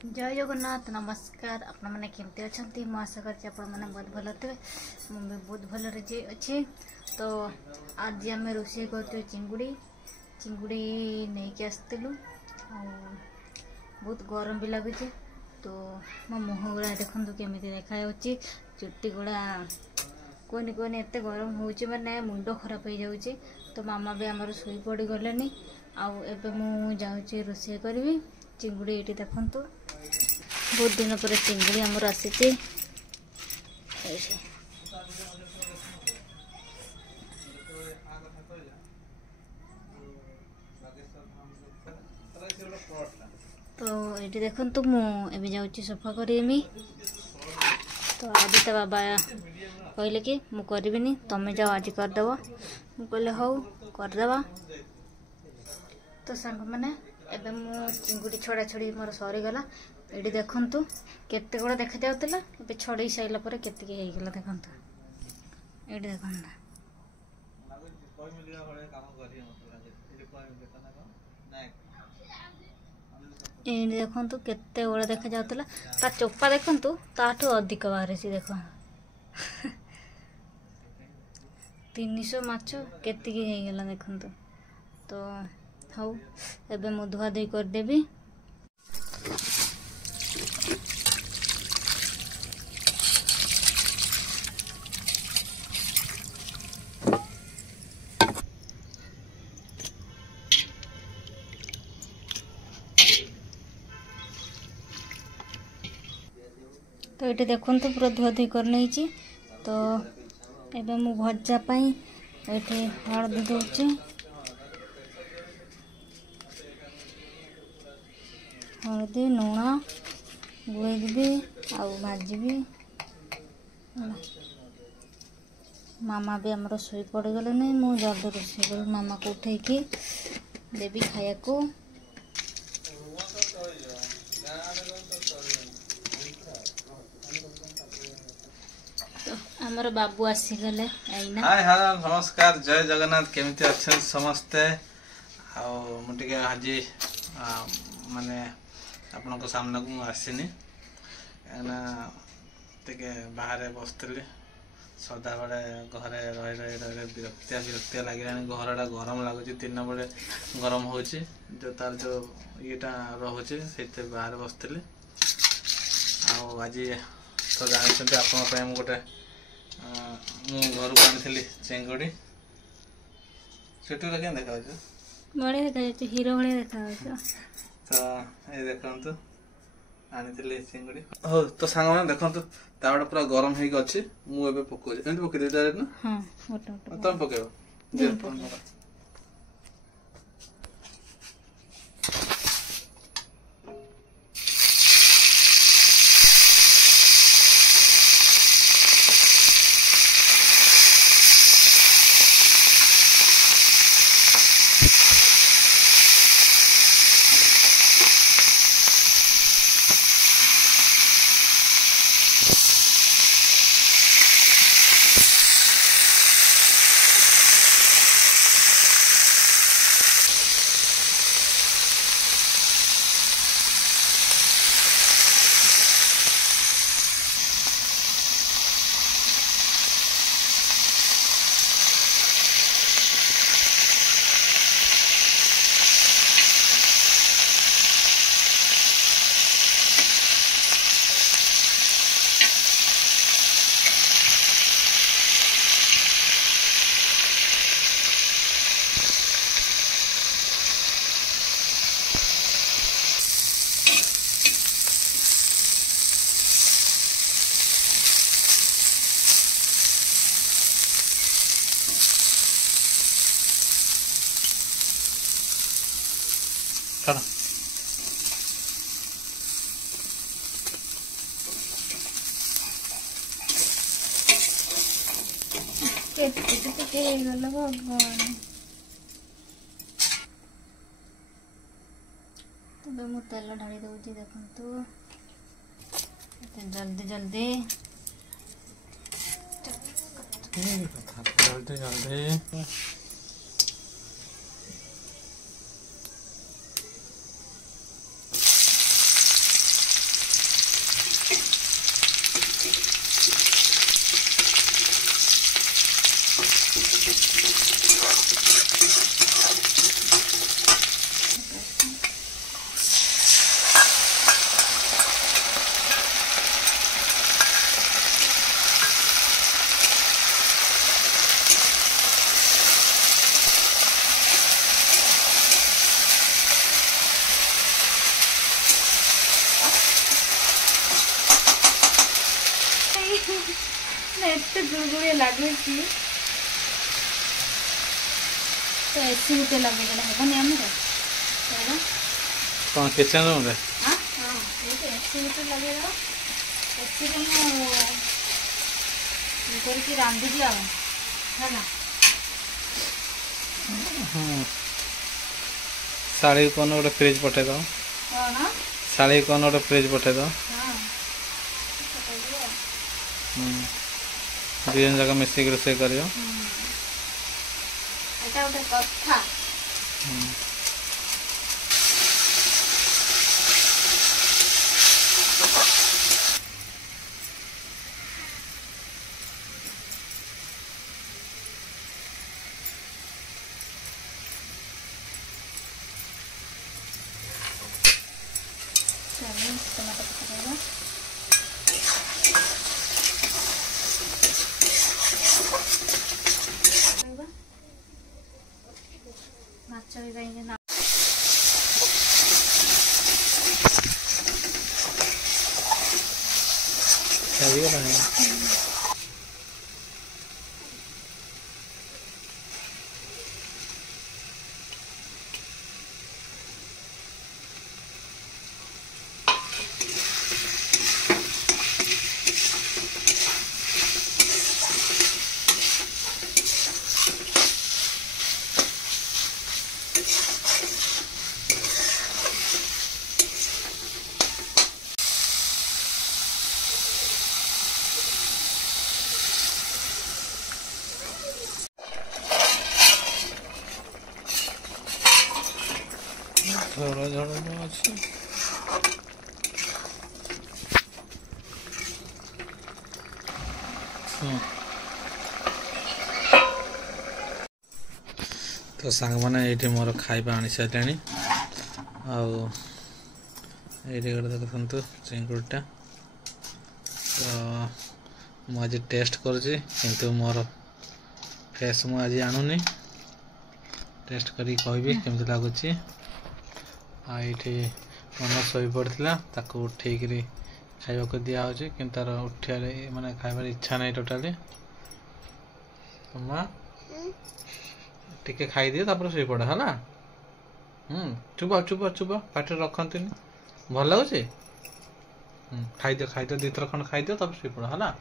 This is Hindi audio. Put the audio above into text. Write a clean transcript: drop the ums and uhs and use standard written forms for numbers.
जय जगन्नाथ नमस्कार आपण मैंने केमती अच्छा मु आशा कर बहुत भल थे मुझे बहुत भल अच्छी। तो आज आम रोषे कर चिंगुड़ी चिंगुड़ी नहीं कि आसलु बहुत गरम भी लगुच। तो मो मुह गुड़ा देखु केमी देखा चुट्टी गुड़ा कहनी कहनी एत गरम हो मैंने मुंड खराब हो जाऊँगी। तो मामा भी आमर शोई पड़ गले आबे मुझे रोषे करी चिंगुड़ी ये देखु बहुत दिन पर चिंगुड़ी आमर आसी। तो ये देखु मुझे जाऊँगी सफा करी। तो आज तो बाबा कहले कि मु करबिनी तमें जाओ आज करदेव मु कहले हौ करदेवा। तो सांग मैंने एबे मु चिंगुड़ी छड़ा छड़ी मोर सरीगला ये देखु केते गुड़ा देखा जाऊला ए छड़े सारा पर केतिकी होगला देखु ये देखु ये देखु केते गुड़ा देखा जाऊला ता चोपा देखु ताठू अधिक बाहर सी देख 300 माछ केतिकी होगला देखु। तो हाँ एबे मु धुआ धुई करदेवी। तो ये देखु पूरा धुआ धुई कर नहीं। तो एबे मु भजा पाई ये हलदी दूची हलदी लुण गुड़ेदेवी आउ भाजी। मामा भी आमर शोई पड़गले मु जल्दी रोषे कर मामा को उठेकी देवी खाया को। हमर बाबू आसीगले आईना। हाय हाय नमस्कार जय जगन्नाथ केमिति अच्छा समस्ते मुझे आज माने आपण को सामना को आसीनी टे बाहर बसती सदा बेले घरे रही रही रही विरक्तिया लगे घरटा गरम लगुच दिन बेले गरम हो जो तार जो येटा रोचे से बाहर बसती आज तो जानते आप गोटे घर को आनी चिंगुड़ी चुटी क्या देखा बढ़िया देखा हीरो भाई देखा। तो ये देखु आनी चिंगुड़ी हो तो सांग मैंने देखु तावड़ा पूरा गरम होगी मुझे पकाऊँ एमती पकई डायरेक्ट ना तुम पकड़ चलो तो मु तेल ढाली दूसरी देखु जल्दी जल्दी जल्दी जल्दी एते गुड़गुड़िया लगुच तो एसी गुटे लगे हेबनी आम कौन किचन रूम रे हाँ एसी गुटे लगे एसी करके रांधि आम है शाड़ी कौन गोटे फ्रिज पठे दो कौन शाड़ी कौन गोटे फ्रिज पठे दो हाँ दुई जन जाक मिसिक रोषे कर गोटे कथा टमाटर पकाइबा माछ भी कहीं ना झड़ झड़ अच्छी तो सांग मैंने ये मोर खाइबा आनी सारे आईटी गोटे देखते चिंगुड़ीटा तो मुझे टेस्ट करुँच मोर फ्रेश मुझे आणुनी टेस्ट करी कहबी केमती लगुच आईटी मन शोई पड़ा ताको उठेक खावा को दिया कि तार उठा माने खाइबार इच्छा नहीं टोटाली माँ टिके खाई दिए तापर शोई पड़ा है चुप चुप चुप पाटे रखती भल लगुच खाई दियो दी थर खंड खाई दियो तापर शोई पड़ा है।